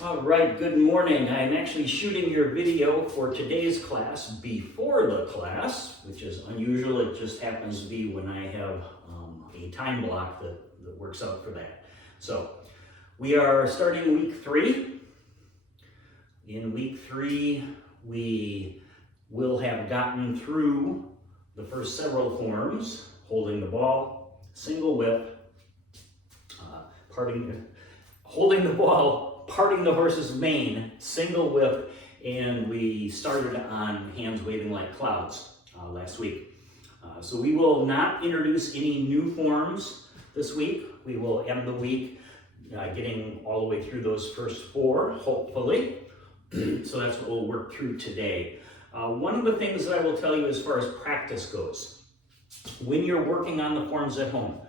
All right, good morning. I'm actually shooting your video for today's class before the class, which is unusual. It just happens to be when I have a time block that works out for that. So we are starting week 3. In week 3, we will have gotten through the first several forms: holding the ball, single whip, holding the ball, parting the horse's mane, single whip, and we started on hands waving like clouds last week. So we will not introduce any new forms this week. We will end the week getting all the way through those first 4, hopefully. So that's what we'll work through today. One of the things that I will tell you as far as practice goes, when you're working on the forms at home,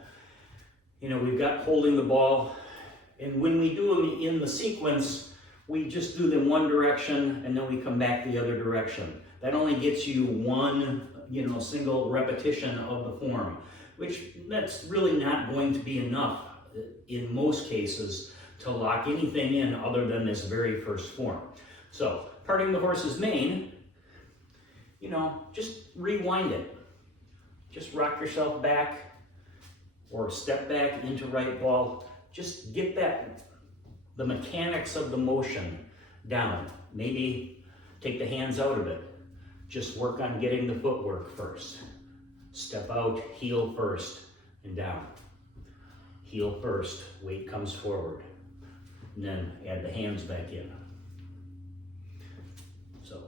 we've got holding the ball, and when we do them in the sequence, we just do them one direction and then we come back the other direction. That only gets you one, single repetition of the form, which that's really not going to be enough in most cases to lock anything in other than this very first form. So, parting the horse's mane, just rewind it. Just rock yourself back or step back into right ball. Just get the mechanics of the motion down. Maybe take the hands out of it. Just work on getting the footwork first. Step out, heel first, and down. Heel first, weight comes forward. And then add the hands back in. So,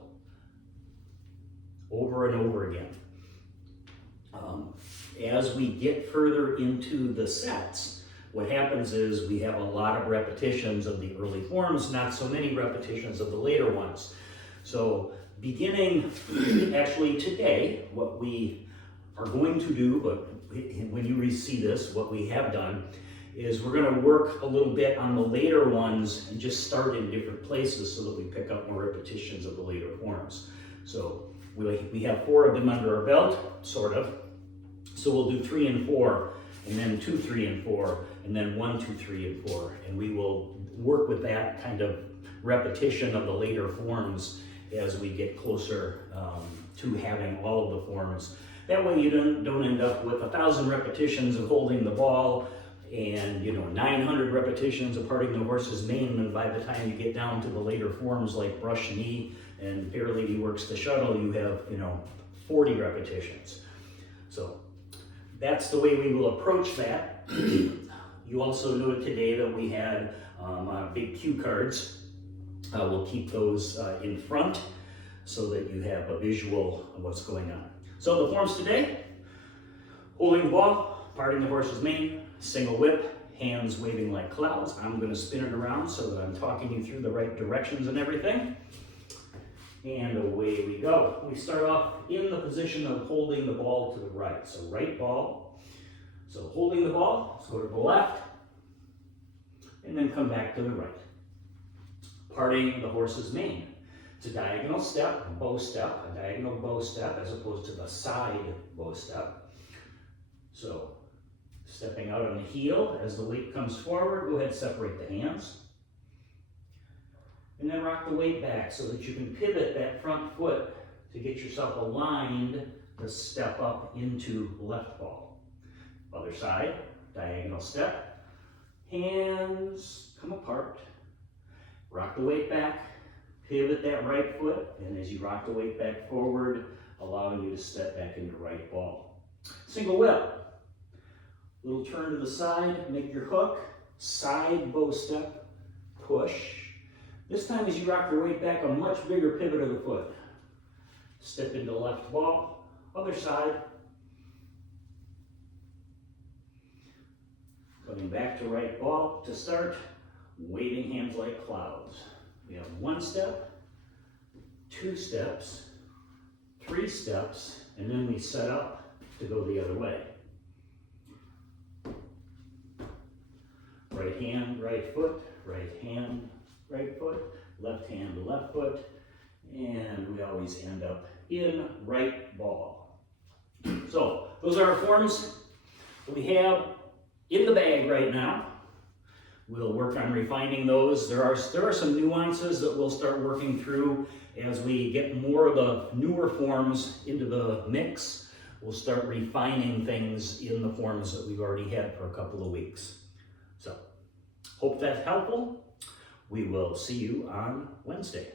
over and over again. As we get further into the sets, what happens is we have a lot of repetitions of the early forms, not so many repetitions of the later ones. So beginning actually today, what we are going to do, but when you see this, what we have done is we're going to work a little bit on the later ones and just start in different places so that we pick up more repetitions of the later forms. So we have 4 of them under our belt, sort of. So we'll do 3 and 4, and then 2, 3, and 4, and then 1, 2, 3, and 4. And we will work with that kind of repetition of the later forms as we get closer to having all of the forms. That way you don't end up with 1,000 repetitions of holding the ball and 900 repetitions of parting the horse's mane, and by the time you get down to the later forms like brush knee and Fair Lady Works the Shuttle, you have 40 repetitions. So that's the way we will approach that. You also noted today that we had big cue cards. We'll keep those in front so that you have a visual of what's going on. So the forms today: holding the ball, parting the horse's mane, single whip, hands waving like clouds. I'm going to spin it around so that I'm talking you through the right directions and everything. And away we go. We start off in the position of holding the ball to the right. So right ball. So holding the ball, let's go to the left, and then come back to the right. Parting the horse's mane. It's a diagonal step, a bow step, a diagonal bow step, as opposed to the side bow step. So stepping out on the heel as the weight comes forward, go ahead and separate the hands. And then rock the weight back so that you can pivot that front foot to get yourself aligned to step up into left ball. Other side, diagonal step, hands come apart, rock the weight back, pivot that right foot, and as you rock the weight back forward, allowing you to step back into right ball. Single whip, little turn to the side, make your hook, side bow step, push. This time as you rock your weight back, a much bigger pivot of the foot. Step into left ball, other side. Coming back to right ball to start, waving hands like clouds. We have 1 step, 2 steps, 3 steps, and then we set up to go the other way. Right hand, right foot, right hand, right foot, left hand, left foot, and we always end up in right ball. So those are our forms that we have in the bag right now. We'll work on refining those. There are some nuances that we'll start working through as we get more of the newer forms into the mix. We'll start refining things in the forms that we've already had for a couple of weeks. So, hope that's helpful. We will see you on Wednesday.